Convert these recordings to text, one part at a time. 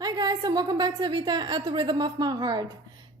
Hi guys, and welcome back to Evita at the Rhythm of My Heart.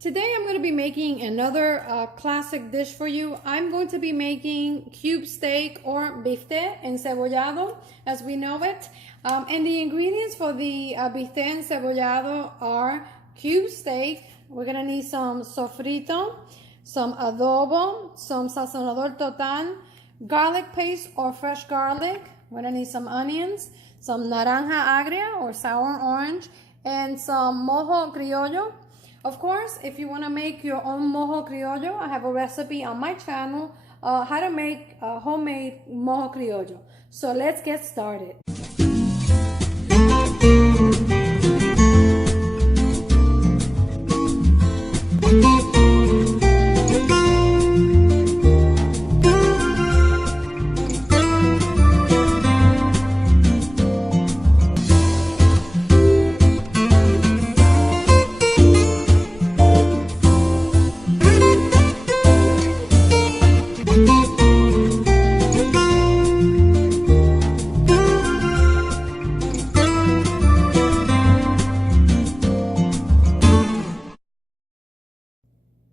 Today I'm going to be making another classic dish for you. I'm going to be making cube steak or biftec encebollado as we know it. And the ingredients for the biftec encebollado are cube steak. We're going to need some sofrito, some adobo, some sazonador total, garlic paste or fresh garlic. We're going to need some onions, some naranja agria or sour orange, and some mojo criollo. Of course, if you want to make your own mojo criollo, I have a recipe on my channel how to make homemade mojo criollo. So let's get started.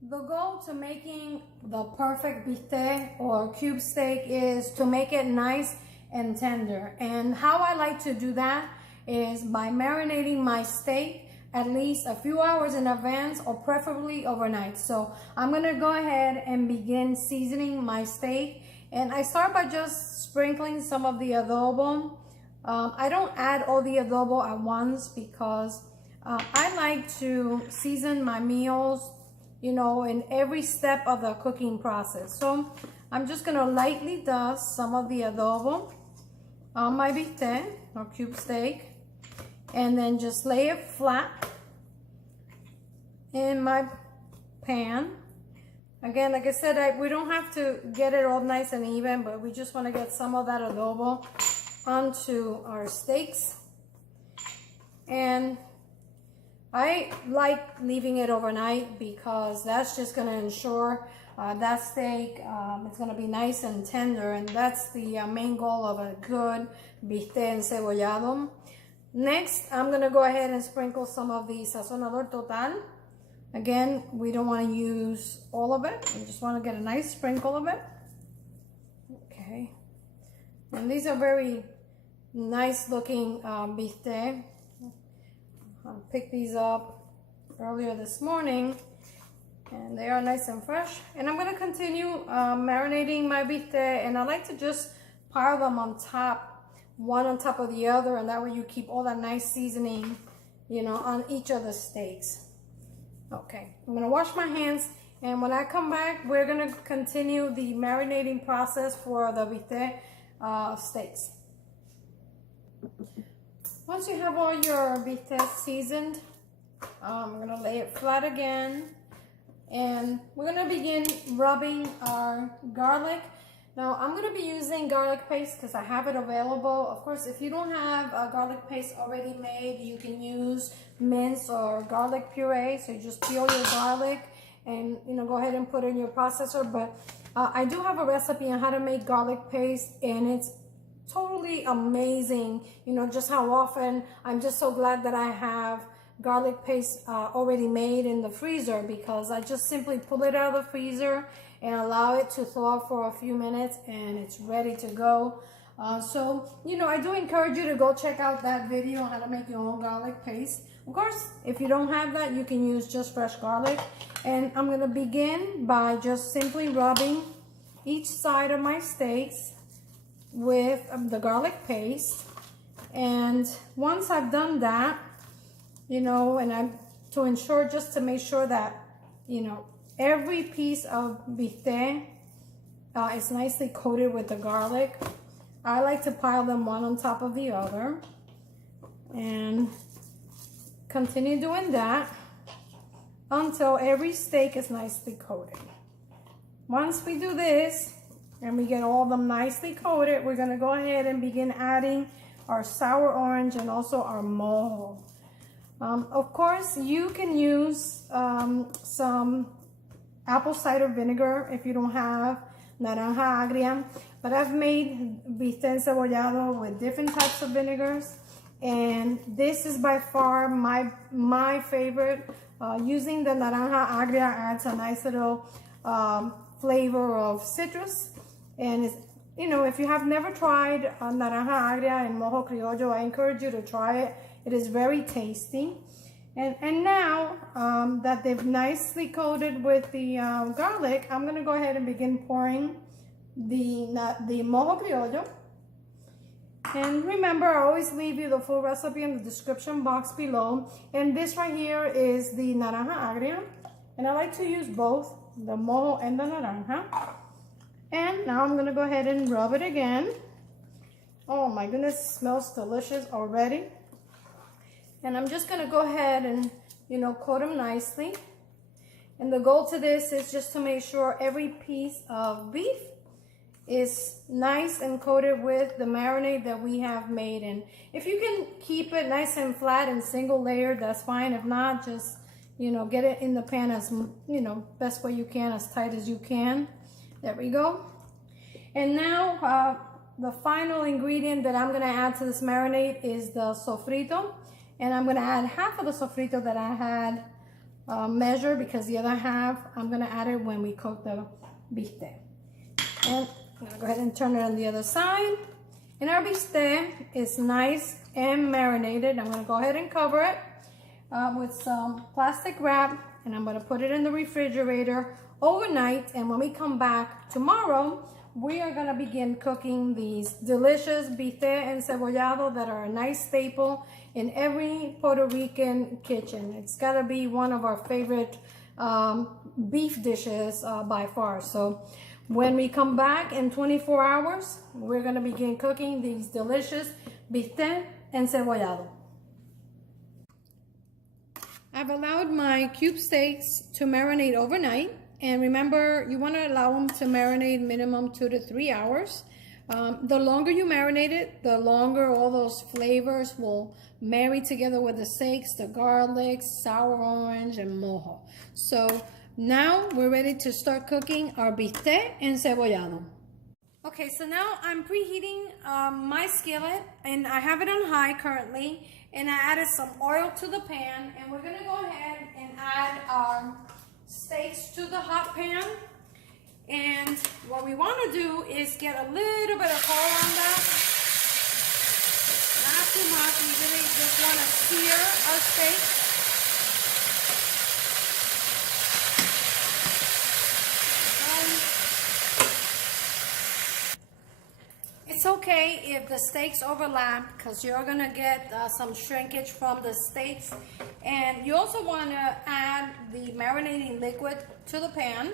The goal to making the perfect biftec or cube steak is to make it nice and tender. And how I like to do that is by marinating my steak at least a few hours in advance or preferably overnight. So I'm gonna go ahead and begin seasoning my steak. And I start by just sprinkling some of the adobo. I don't add all the adobo at once because I like to season my meals, you know, in every step of the cooking process. So I'm just gonna lightly dust some of the adobo on my biftec or cube steak and then just lay it flat in my pan. Again, like I said, we don't have to get it all nice and even, but we just want to get some of that adobo onto our steaks. And I like leaving it overnight because that's just going to ensure that steak it's going to be nice and tender, and that's the main goal of a good biftec encebollado. Next, I'm going to go ahead and sprinkle some of the sazonador total. Again, we don't want to use all of it. We just want to get a nice sprinkle of it. Okay. And these are very nice looking biftec. I picked these up earlier this morning and they are nice and fresh. And I'm going to continue marinating my biftec, and I like to just pile them on top, one on top of the other, and that way you keep all that nice seasoning, you know, on each of the steaks. Okay, I'm going to wash my hands, and when I come back, we're going to continue the marinating process for the biftec steaks. Once you have all your biftec seasoned, I'm going to lay it flat again, and we're going to begin rubbing our garlic. Now, I'm going to be using garlic paste because I have it available. Of course, if you don't have a garlic paste already made, you can use mince or garlic puree. So you just peel your garlic and, you know, go ahead and put it in your processor. But I do have a recipe on how to make garlic paste, and it's totally amazing. You know, just how often I'm just so glad that I have garlic paste already made in the freezer, because I just simply pull it out of the freezer and allow it to thaw for a few minutes and it's ready to go. So, you know, I do encourage you to go check out that video on how to make your own garlic paste. Of course, if you don't have that, you can use just fresh garlic. And I'm going to begin by just simply rubbing each side of my steaks with the garlic paste. And once I've done that, you know, and to ensure, just to make sure that, you know, every piece of biftec is nicely coated with the garlic, I like to pile them one on top of the other and continue doing that until every steak is nicely coated. Once we do this and we get all of them nicely coated, we're going to go ahead and begin adding our sour orange and also our mojo. Of course, you can use some apple cider vinegar if you don't have naranja agria, but I've made biftec encebollado with different types of vinegars, And this is by far my favorite. Using the naranja agria adds a nice little flavor of citrus. And it's, you know, if you have never tried naranja agria and mojo criollo, I encourage you to try it. It is very tasty. And now that they've nicely coated with the garlic, I'm gonna go ahead and begin pouring the mojo criollo. And remember, I always leave you the full recipe in the description box below. And this right here is the naranja agria. And I like to use both the mojo and the naranja. And now I'm gonna go ahead and rub it again. Oh my goodness, it smells delicious already. And I'm just gonna go ahead and, you know, coat them nicely. And the goal to this is just to make sure every piece of beef is nice and coated with the marinade that we have made. And if you can keep it nice and flat and single layered, that's fine. If not, just, you know, get it in the pan as, you know, best way you can, as tight as you can. There we go. And now the final ingredient that I'm gonna add to this marinade is the sofrito. And I'm gonna add half of the sofrito that I had measured, because the other half I'm gonna add it when we cook the bistec. And I'm gonna go ahead and turn it on the other side. And our bistec is nice and marinated. I'm gonna go ahead and cover it with some plastic wrap, and I'm gonna put it in the refrigerator overnight. And when we come back tomorrow, we are gonna begin cooking these delicious Biftec Encebollado that are a nice staple in every Puerto Rican kitchen. It's gotta be one of our favorite beef dishes by far. So when we come back in 24 hours, we're gonna begin cooking these delicious Biftec Encebollado. I've allowed my cube steaks to marinate overnight. And remember, you want to allow them to marinate minimum 2 to 3 hours. The longer you marinate it, the longer all those flavors will marry together with the steaks, the garlic, sour orange, and mojo. So now we're ready to start cooking our Biftec Encebollado. Okay, so now I'm preheating my skillet, and I have it on high currently. And I added some oil to the pan, and we're gonna go ahead and add our steaks to the hot pan. And what we want to do is get a little bit of color on that. Not too much. We really just want to sear our steaks. It's okay if the steaks overlap, because you're going to get some shrinkage from the steaks. And you also want to add the marinating liquid to the pan.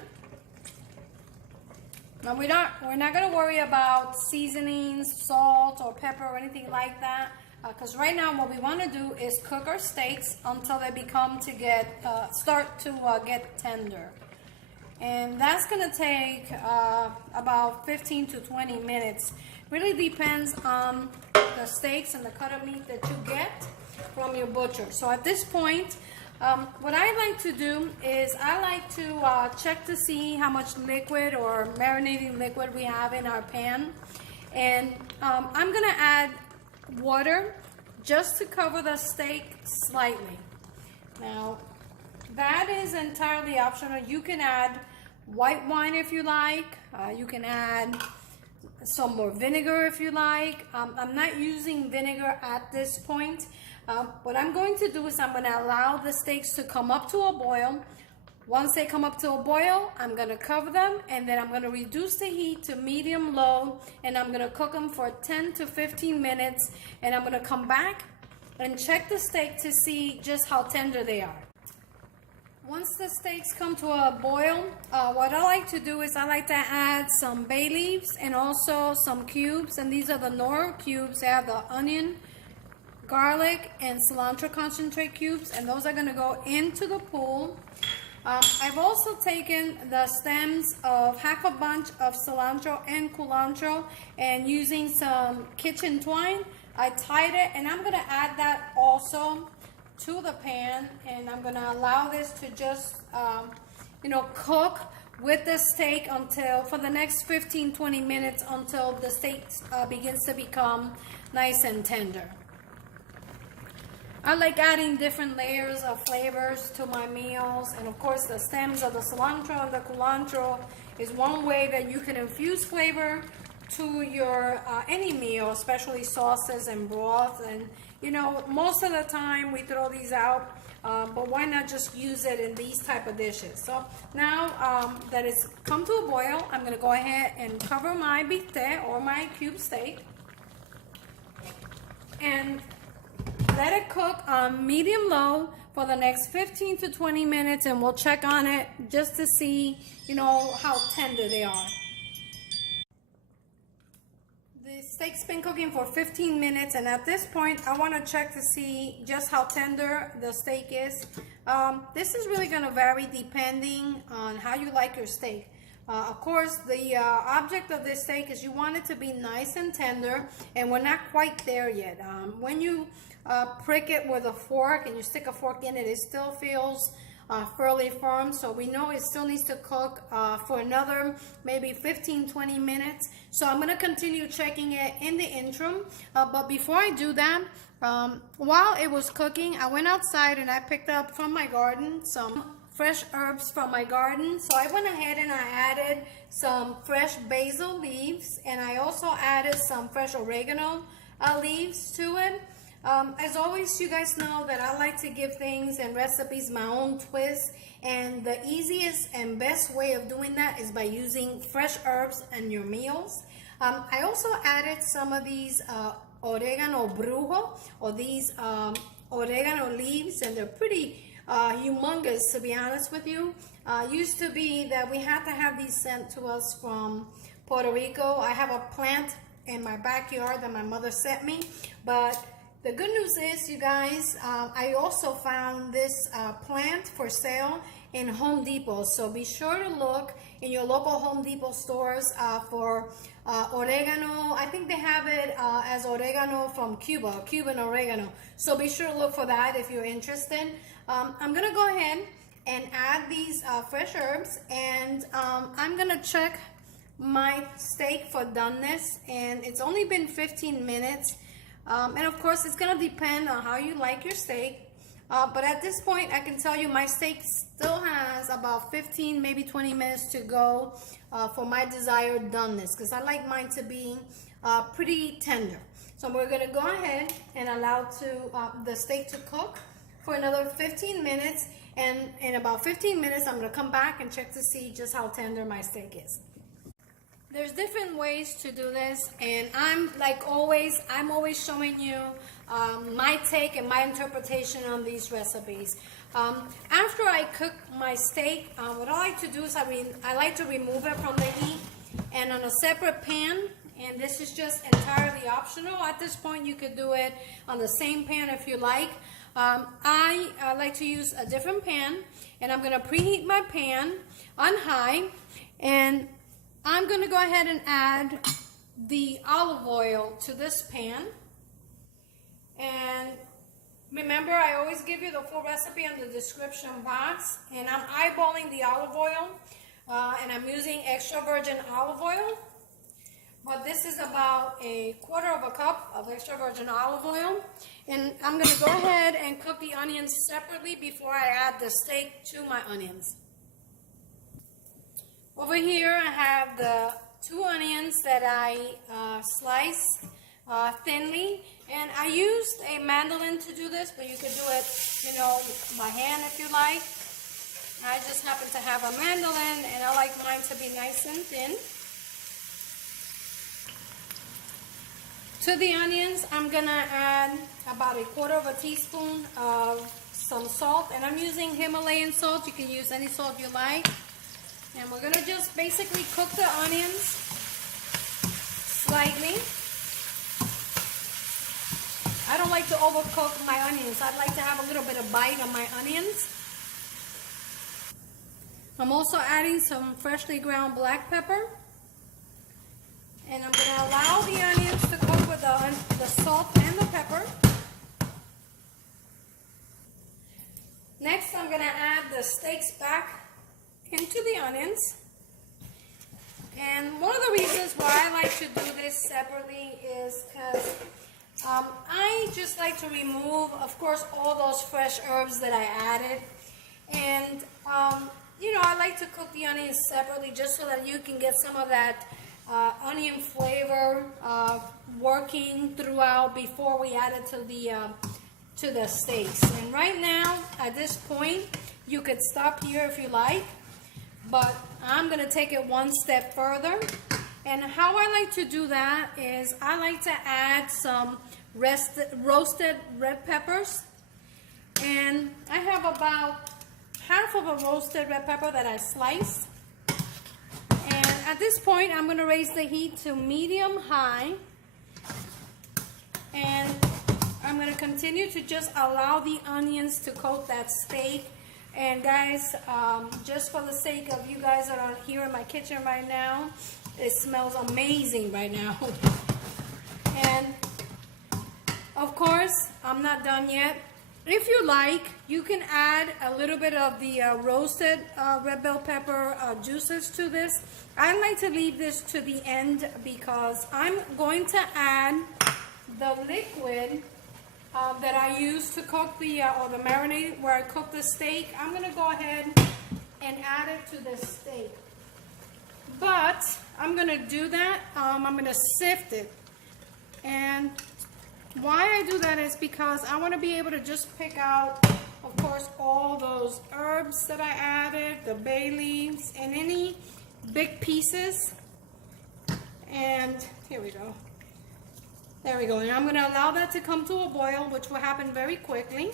Now we're not going to worry about seasonings, salt or pepper or anything like that, because right now what we want to do is cook our steaks until they start to get tender. And that's going to take about 15 to 20 minutes. Really depends on the steaks and the cut of meat that you get from your butcher. So at this point, what I like to do is I like to check to see how much liquid or marinating liquid we have in our pan. And I'm going to add water just to cover the steak slightly. Now, that is entirely optional. You can add white wine if you like. You can add some more vinegar if you like. I'm not using vinegar at this point. What I'm going to do is I'm going to allow the steaks to come up to a boil. Once they come up to a boil, I'm going to cover them, and then I'm going to reduce the heat to medium-low, and I'm going to cook them for 10 to 15 minutes, and I'm going to come back and check the steak to see just how tender they are. Once the steaks come to a boil, what I like to do is I like to add some bay leaves and also some cubes, and these are the Knorr cubes. They have the onion, garlic, and cilantro concentrate cubes, and those are going to go into the pool. I've also taken the stems of half a bunch of cilantro and culantro, and using some kitchen twine, I tied it, and I'm going to add that also to the pan, and I'm going to allow this to just cook with the steak for the next 15-20 minutes until the steak begins to become nice and tender. I like adding different layers of flavors to my meals, and of course the stems of the cilantro and the culantro is one way that you can infuse flavor to your any meal, especially sauces and broth. And you know, most of the time we throw these out, but why not just use it in these type of dishes? So now that it's come to a boil, I'm gonna go ahead and cover my biftec or my cube steak and let it cook on medium low for the next 15 to 20 minutes, and we'll check on it just to see, you know, how tender they are. The steak's been cooking for 15 minutes, and at this point I want to check to see just how tender the steak is. This is really going to vary depending on how you like your steak. Of course, the object of this steak is you want it to be nice and tender, and we're not quite there yet. When you prick it with a fork and you stick a fork in it, it still feels fairly firm, so we know it still needs to cook for another maybe 15-20 minutes. So I'm going to continue checking it in the interim, but before I do that, while it was cooking, I went outside and I picked up from my garden some fresh herbs from my garden. So I went ahead and I added some fresh basil leaves, and I also added some fresh oregano leaves to it. As always, you guys know that I like to give things and recipes my own twist, and the easiest and best way of doing that is by using fresh herbs in your meals. I also added some of these oregano brujo, or these oregano leaves, and they're pretty humongous, to be honest with you. Used to be that we had to have these sent to us from Puerto Rico. I have a plant in my backyard that my mother sent me, but the good news is, you guys, I also found this plant for sale in Home Depot. So be sure to look in your local Home Depot stores for oregano. I think they have it as oregano from Cuba, Cuban oregano. So be sure to look for that if you're interested. I'm going to go ahead and add these fresh herbs, and I'm going to check my steak for doneness, and it's only been 15 minutes. And of course, it's going to depend on how you like your steak. But at this point, I can tell you my steak still has about 15, maybe 20 minutes to go for my desired doneness, because I like mine to be pretty tender. So we're going to go ahead and allow the steak to cook for another 15 minutes. And in about 15 minutes, I'm going to come back and check to see just how tender my steak is. There's different ways to do this, and I'm always showing you my take and my interpretation on these recipes. After I cook my steak, what I like to do is I like to remove it from the heat, and on a separate pan, and this is just entirely optional. At this point, you could do it on the same pan if you like. I like to use a different pan, and I'm going to preheat my pan on high, and I'm going to go ahead and add the olive oil to this pan. And remember, I always give you the full recipe in the description box. And I'm eyeballing the olive oil, and I'm using extra virgin olive oil. But this is about a 1/4 cup of extra virgin olive oil. And I'm going to go ahead and cook the onions separately before I add the steak to my onions. Over here I have the 2 onions that I sliced thinly, and I used a mandolin to do this, but you could do it, you know, by hand if you like. I just happen to have a mandolin, and I like mine to be nice and thin. To the onions, I'm gonna add about a 1/4 teaspoon of some salt, and I'm using Himalayan salt. You can use any salt you like. And we're going to just basically cook the onions slightly. I don't like to overcook my onions. I'd like to have a little bit of bite on my onions. I'm also adding some freshly ground black pepper. And I'm going to allow the onions to cook with the salt and the pepper. Next, I'm going to add the steaks back into the onions. And one of the reasons why I like to do this separately is because I just like to remove, of course, all those fresh herbs that I added. And, you know, I like to cook the onions separately just so that you can get some of that onion flavor working throughout before we add it to the steaks. And right now, at this point, you could stop here if you like, but I'm gonna take it one step further. And how I like to do that is I like to add some roasted red peppers. And I have about half of a roasted red pepper that I sliced. And at this point, I'm gonna raise the heat to medium-high. And I'm gonna continue to just allow the onions to coat that steak. And guys, just for the sake of you guys that are here in my kitchen right now, it smells amazing right now. And of course, I'm not done yet. If you like, you can add a little bit of the roasted red bell pepper juices to this. I like to leave this to the end because I'm going to add the liquid that I use to cook or the marinade where I cook the steak. I'm gonna go ahead and add it to the steak. But I'm gonna do that, I'm gonna sift it. And why I do that is because I wanna be able to just pick out, of course, all those herbs that I added, the bay leaves, and any big pieces. And here we go. There we go, and I'm gonna allow that to come to a boil, which will happen very quickly.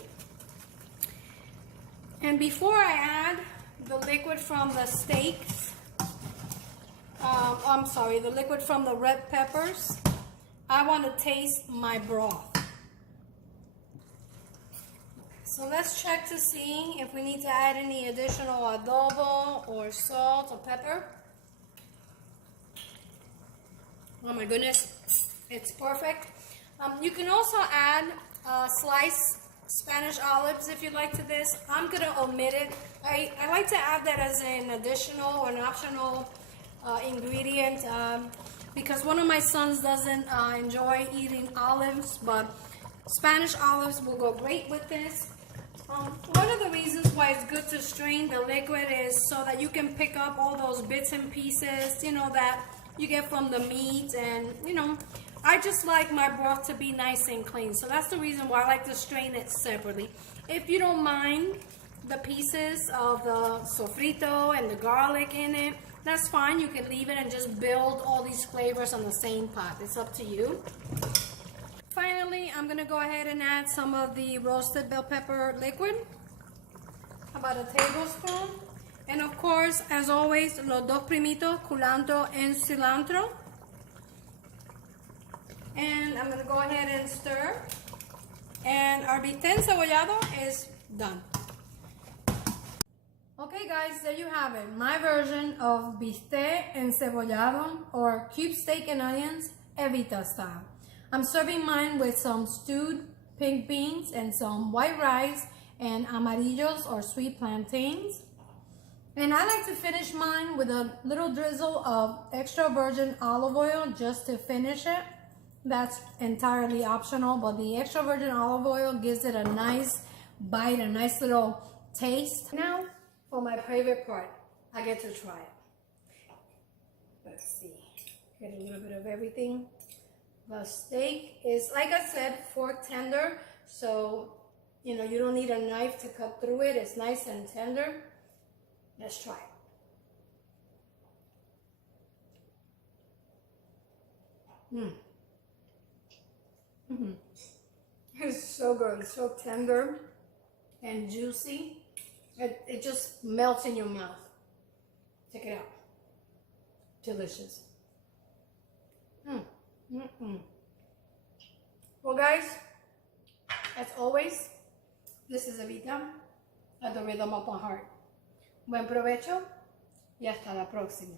And before I add the liquid from the steaks, I'm sorry, the liquid from the red peppers, I wanna taste my broth. So let's check to see if we need to add any additional adobo or salt or pepper. Oh my goodness. It's perfect. You can also add sliced Spanish olives if you like to this. I'm going to omit it. I like to add that as an additional or an optional ingredient because one of my sons doesn't enjoy eating olives, but Spanish olives will go great with this. One of the reasons why it's good to strain the liquid is so that you can pick up all those bits and pieces, you know, that you get from the meat. And, you know, I just like my broth to be nice and clean. So that's the reason why I like to strain it separately. If you don't mind the pieces of the sofrito and the garlic in it, that's fine. You can leave it and just build all these flavors on the same pot. It's up to you. Finally, I'm gonna go ahead and add some of the roasted bell pepper liquid, about a tablespoon. And of course, as always, los dos primitos, culantro and cilantro. And I'm gonna go ahead and stir. And our Biftec Encebollado is done. Okay guys, there you have it. My version of Biftec Encebollado, or cube steak and onions, Evita style. I'm serving mine with some stewed pink beans and some white rice and amarillos or sweet plantains. And I like to finish mine with a little drizzle of extra virgin olive oil just to finish it. That's entirely optional, but the extra virgin olive oil gives it a nice bite, a nice little taste. Now, for my favorite part, I get to try it. Let's see, get a little bit of everything. The steak is, like I said, fork tender, so you know you don't need a knife to cut through it. It's nice and tender. Let's try it. It's so good. It's so tender and juicy. It just melts in your mouth. Check it out. Delicious. Well guys, as always, this is Evita at the Rhythm of my Heart. Buen provecho y hasta la próxima.